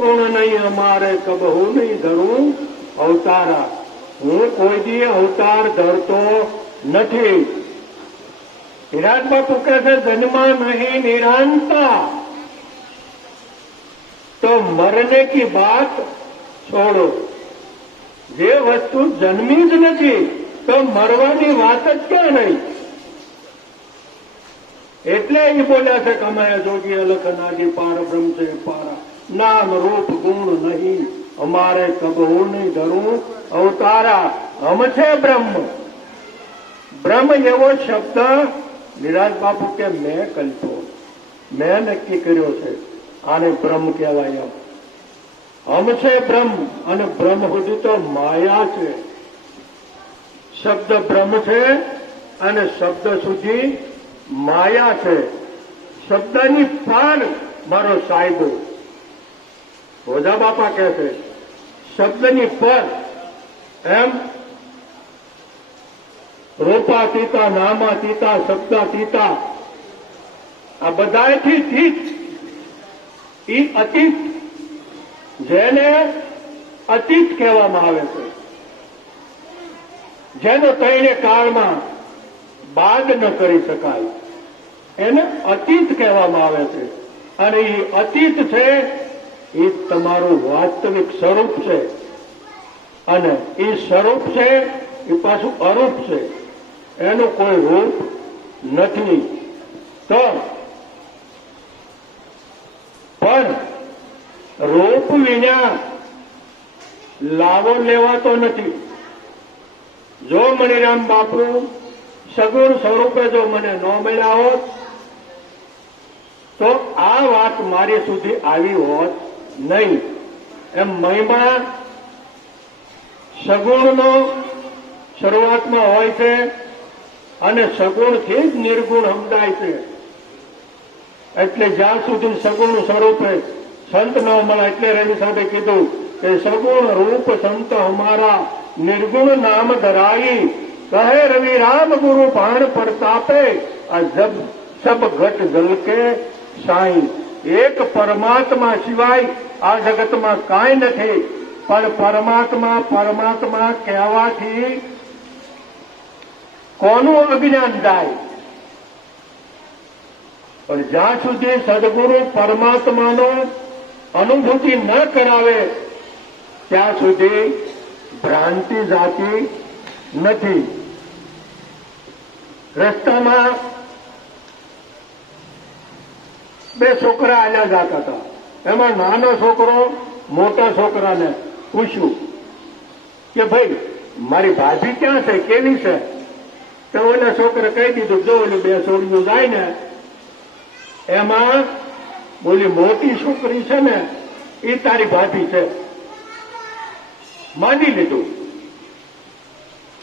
ગુણ નહીં અમારે કબહુ નહીં ધરું અવતારા. હું કોઈ દી અવતાર ધરતો નથી. વિરાટ બાપુ કહે છે જન્મા નહીં નિરાંતા, તો મરને કી બાત છોડો. જે વસ્તુ જન્મી જ નથી તો મરવાની વાત જ ક્યાં નહીં. એટલે એ બોલ્યા છે કે અમે જોગી અલખ નાગી પાર બ્રહ્મ છે પારા, નામ રૂપ ગુણ નહીં અમારે કબહુ નહીં ધરું અવતારા. હમ છે બ્રહ્મ. બ્રહ્મ એવો શબ્દ વિરાજ બાપુ કે મેં કલ્પ્યો, મેં નક્કી કર્યો છે, આને બ્રહ્મ કહેવાય. હમ છે બ્રહ્મ, અને બ્રહ્મ સુધી તો માયા છે. શબ્દ બ્રહ્મ છે અને શબ્દ સુધી માયા છે. શબ્દની પાર મારો સાહેબો ભોજા બાપા કહે છે શબ્દની પર. એમ રૂપાતીતા નામાતીતા શબ્દાતીતા આ બધાથી તીત ઈ અતીત, જેને અતીત કહેવામાં આવે છે, જેનો ત્રણે કાળમાં બાદ ન કરી શકાય, એને અતીત કહેવામાં આવે છે. અને એ અતીત છે એ તમારું વાસ્તવિક સ્વરૂપ છે, અને એ સ્વરૂપ છે એ પાછું અરૂપ છે, એનું કોઈ રૂપ નથી. તો પણ રૂપ વિના લાવો લેવાતો નથી. જો મણિરામ બાપુ સગુણ સ્વરૂપે જો મને ન મળ્યા હોત તો આ વાત મારી સુધી આવી હોત નહીં. એમ મહિમા સગુણનો શરૂઆતમાં હોય છે અને સગુણથી જ નિર્ગુણ સમજાય છે. એટલે જ્યાં સુધી સગુણ સ્વરૂપે સંત ન મળે, એટલે રવિ સાહેબે કીધું કે સગુણ રૂપ સંત હમારા નિર્ગુણ નામ ધરાઈ, કહે રવિ રામ ગુરુ ભાણ પ્રતાપે, આ જબ સબ ઘટ જલકે સાઈ. એક પરમાત્મા સિવાય આ જગતમાં કાંઈ નથી, પણ પરમાત્મા પરમાત્મા કહેવાથી કોનું અજ્ઞાન જાય. પણ જ્યાં સુધી સદગુરુ પરમાત્માનો અનુભૂતિ ન કરાવે ત્યાં સુધી ભ્રાંતિ જાતી નથી. રસ્તામાં બે છોકરા આલ્યા જતા હતા. એમાં નાનો છોકરો મોટા છોકરાને પૂછ્યું કે ભાઈ મારી ભાભી ક્યાં છે, કેવી છે? તો ઓલા છોકરે કહી દીધું જો ઓલી બે છોકરીઓ જાય ને એમાં બોલી મોટી છોકરી છે ને એ તારી ભાભી છે. માની લીધું.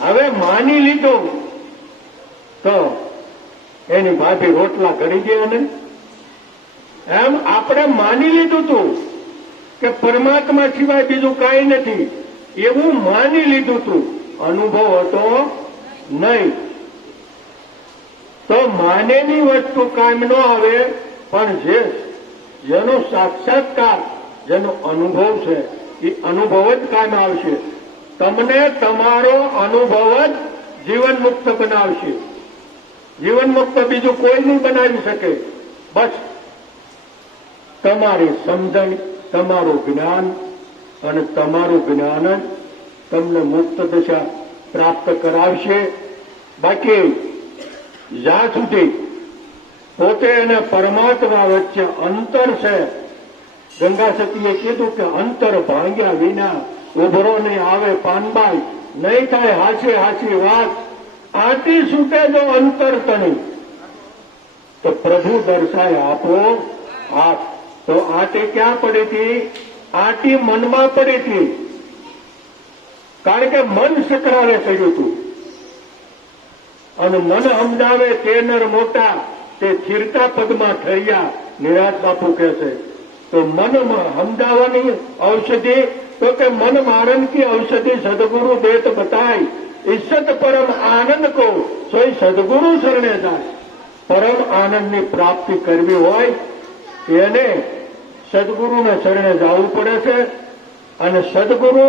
હવે માની લીધું તો એની ભાભી રોટલા ઘડી દે. અને એમ આપણે માની લીધું તું કે પરમાત્મા સિવાય બીજું કાંઈ નથી, એવું માની લીધું તું, અનુભવ હતો નહીં. તો માનેની વસ્તુ કામ ન આવે, પણ જેનો સાક્ષાત્કાર, જેનો અનુભવ છે એ અનુભવ જ કામ આવશે. તમને તમારો અનુભવ જ જીવન મુક્ત બનાવશે. જીવન મુક્ત બીજું કોઈ નહીં બનાવી શકે. બસ તમારી સમજણ, તમારું જ્ઞાન, અને તમારું જ્ઞાન જ તમને મુક્ત દશા પ્રાપ્ત કરાવશે. બાકી જ્યાં સુધી પોતે અને પરમાત્મા વચ્ચે અંતર છે, ગંગા સતીએ કીધું કે અંતર ભાંગ્યા વિના ઉભરો નહીં આવે પાનબાઈ, નહીં થાય હાચી હાચી વાત. આંટી છૂટે જો અંતર તણી તો પ્રભુ દર્શાય આપો હાથ. તો આંટી ક્યાં પડી હતી? આંટી મનમાં પડી હતી, કારણ કે મન સકરાવે ચડ્યું હતું. અને મન સમજાવે તે નર મોટા, તે થીરતા પદમાં ઠર્યા, નિરાજ બાપુ કહે છે. તો મન સમજાવવાની ઔષધિ, તો કે મન મારણ की औषधि सदगुरु देत बताई, इज्जत परम आनंद को सोई सदगुरु शरणे જાય. પરમ આનંદની પ્રાપ્તિ કરવી હોય એને સદગુરુને શરણે જવું પડે છે, અને સદગુરુ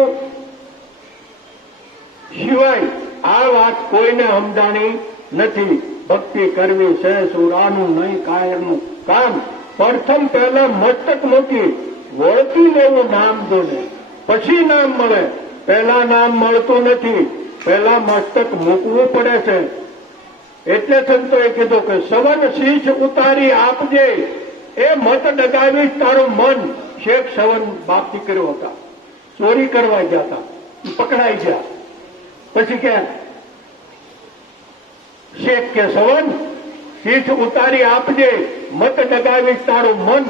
સિવાય આ વાત કોઈને સમજાણી નથી. ભક્તિ કરવી છે સુરાનું નહીં કાયરનું કામ. પ્રથમ પહેલા મસ્તક મૂકી વળતું લેવું નામ જોને, પછી નામ મળે. પહેલા નામ મળતું નથી, પહેલા મસ્તક મૂકવું પડે છે. એટલે સંતોએ કીધું કે સવન શીશ ઉતારી આપજે, એ મત ડગાવીશ તારું મન. શેખ સવન બાપ દીકરીઓ હતા, ચોરી કરવા ગયા હતા, પકડાઈ ગયા. પછી કે શેખ કે સવન શીશ ઉતારી આપજે, મત ડગાવીશ તારું મન.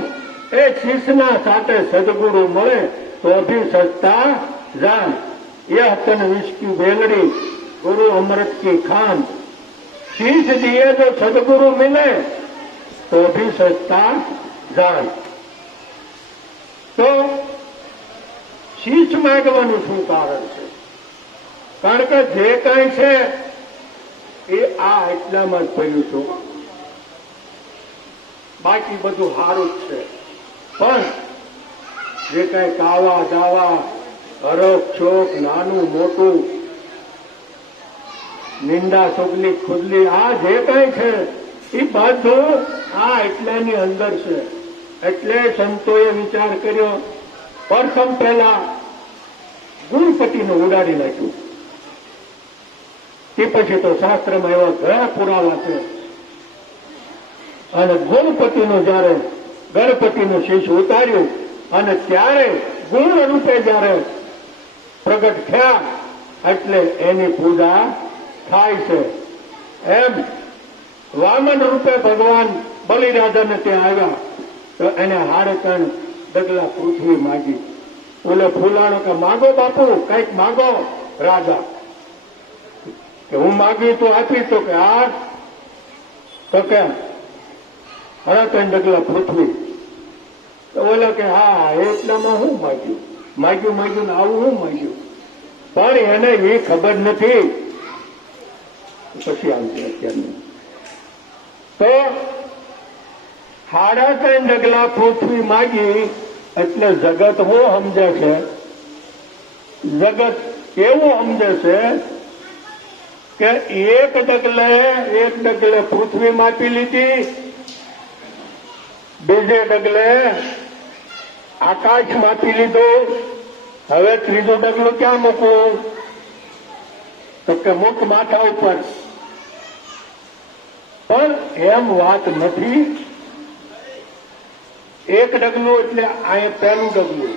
એ શીશના સાથે સદગુરુ મળે તો ભી સસ્તા જાન. यह तन विष की बेलड़ी गुरु अमृत की खान. शीश दिए जो सदगुरु मिले तो भी सस्ता जान. તો શીશ માગવાનું શું કારણ છે? કારણ કે જે કાંઈ છે એ આ એટલામાં જ ભર્યું છું, બાકી બધું સારું જ છે. પણ જે કાંઈ કાવા દાવા હરખ છોક નાનું મોટું નિંદા સુગલી ખુદલી આ જે કાંઈ છે એ બધું આ એટલાની અંદર છે. એટલે સંતોએ વિચાર કર્યો, પ્રથમ પહેલા ગુણપતિને ઉડાડી નાખ્યું. તે પછી તો શાસ્ત્રમાં એવા ઘણા પુરાવા છે. અને ગુણપતિનું જયારે ગણપતિનું શીશ ઉતાર્યું અને ત્યારે ગુણ રૂપે જયારે પ્રગટ થયા એટલે એની પૂજા થાય છે. એમ વામન રૂપે ભગવાન બલિરાજાને ત્યાં આવ્યા તો એને હાડે ત્રણ ડગલા પૃથ્વી માગી. ઓલે ફૂલાણો કે માગો બાપુ કઈક માગો. રાજા કે હું માગી તો આપી. તો કે આ તો કે હાડા ત્રણ ડગલા પૃથ્વી. તો ઓલે કે હા એટલામાં હું માગ્યું ને આવું હું માગ્યું. પણ એને એ ખબર નથી. પછી આવશે અત્યારની. તો હાડા ત્રણ ડગલા પૃથ્વી માગી એટલે જગત હું સમજે છે? જગત એવું સમજે છે કે એક ડગલે પૃથ્વી માપી લીધી, બીજે ડગલે આકાશ માપી લીધું, હવે ત્રીજું ડગલું ક્યાં મૂકવું? તો કે મુક માથા ઉપર. પણ એમ વાત નથી. એક ડગલું એટલે આ પહેલું ડગલું,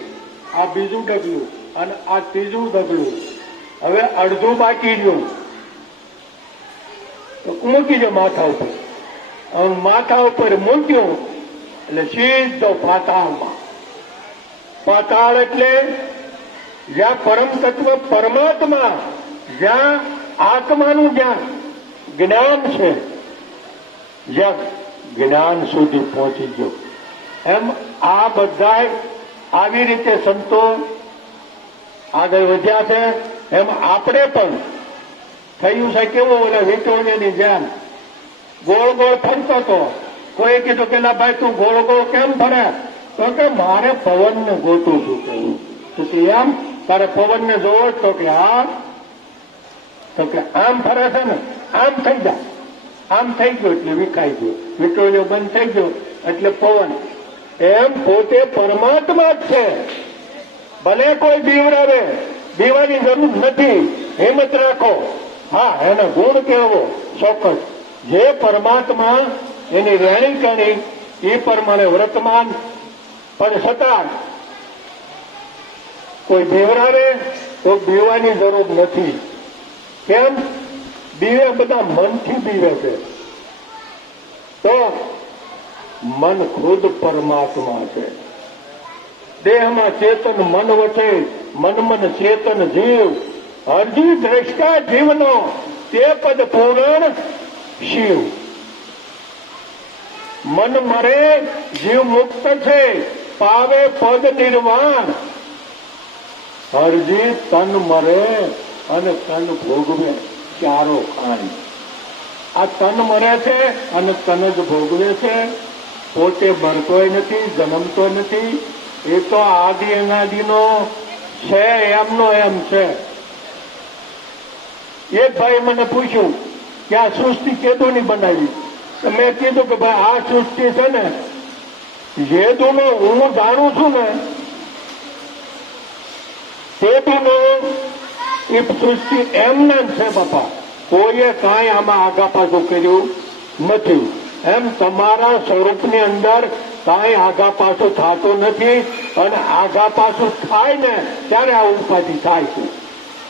આ બીજું ડગલું અને આ ત્રીજું ડગલું. હવે અડધું બાકી રહ્યું તો મૂકી દે માથા ઉપર. માથા ઉપર મૂક્યું એટલે સીધો પાતાળમાં. પાતાળ એટલે જ્યાં પરમ તત્વ પરમાત્મા, જ્યાં આત્માનું જ્યાં જ્ઞાન છે, જ્યાં જ્ઞાન સુધી પહોંચી ગયો. એમ આ બધા આવી રીતે સંતો આગળ વધ્યા છે. એમ આપણે પણ થયું છે કેવું? ઓલે વીંટોળીની જેમ ગોળ ગોળ ફરતો હતો. કોઈ કીધું કે ના ભાઈ તું ગોળ ગોળ કેમ ફરે? તો કે મારે પવનને ગોતું છું. કહ્યું તો કે એમ તારે પવનને જોવો? તો કે હા. તો કે આમ ફરે છે ને, આમ થઈ જાય. આમ થઈ ગયો એટલે વિખાઈ ગયો, વીંટોળીઓ બંધ થઈ ગયો એટલે પવન. એમ પોતે પરમાત્મા જ છે. ભલે કોઈ બીવરાવે, બીવાની જરૂર નથી. હિંમત રાખો. હા, એને ગુણ કહેવો ચોક્કસ. જે પરમાત્મા એની રહેણી કરણી એ પ્રમાણે વર્તમાન, પણ છતાં કોઈ બીવરાવે તો બીવાની જરૂર નથી. કેમ? બીવે બધા મનથી બીવે છે. તો મન ખુદ પરમાત્મા છે. દેહમાં ચેતન મન વચે, મન ચેતન જીવ. હરજી દ્રષ્ટા જીવનો તે પદ પૂરણ શિવ. મન મરે જીવ મુક્ત છે, પાવે પદ નિર્વાણ. હરજી તન મરે અને તન ભોગવે ચારો ખાણી. આ તન મરે છે અને તન જ ભોગવે છે. પોતે મરતોય નથી, જન્મતો નથી. એ તો આદિ અનાદિનો છે, એમનો એમ છે. એક ભાઈ મને પૂછ્યું કે આ સૃષ્ટિ કેદુની બનાવી? તો મેં કીધું કે ભાઈ આ સૃષ્ટિ છે ને યેદુનો હું જાણું છું ને તેદુનો એ સૃષ્ટિ એમને જ છે બાપા. કોઈએ કાંઈ આમાં આગા પાછું કર્યું નથી. એમ તમારા સ્વરૂપની અંદર કાંઈ આગા પાછું થતું નથી. અને આગા પાછું થાય ને ત્યારે આ ઉપાધિ થાય છે.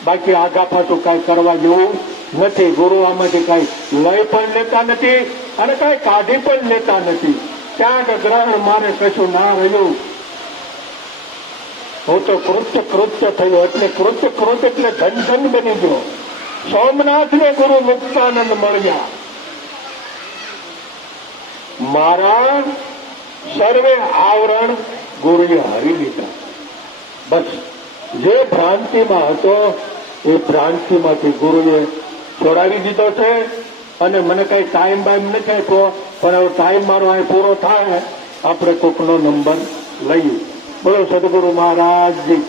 બાકી આગા પાછું કાંઈ કરવા જેવું નથી. ગુરુ આમાંથી કાંઈ લઈ પણ લેતા નથી અને કાંઈ કાઢી પણ લેતા નથી. ક્યાંક ગ્રહણ મારે કશું ના રહ્યું. હું તો કૃત્ય થયો એટલે કૃત એટલે ધન બની ગયો. સોમનાથને ગુરુ મુક્તાનંદ મળ્યા. મારા સર્વે આવરણ ગુરુએ હરી લીધા. બસ જે ભ્રાંતિમાં હતો એ ભ્રાંતિમાંથી ગુરુએ છોડાવી દીધો છે. અને મને કઈ ટાઈમ બાઈમ નથી આપ્યો, પણ હવે ટાઈમ મારો અહીં પૂરો થાય આપણે કોકનો નંબર લઈએ. બોલો સદગુરુ મહારાજજી.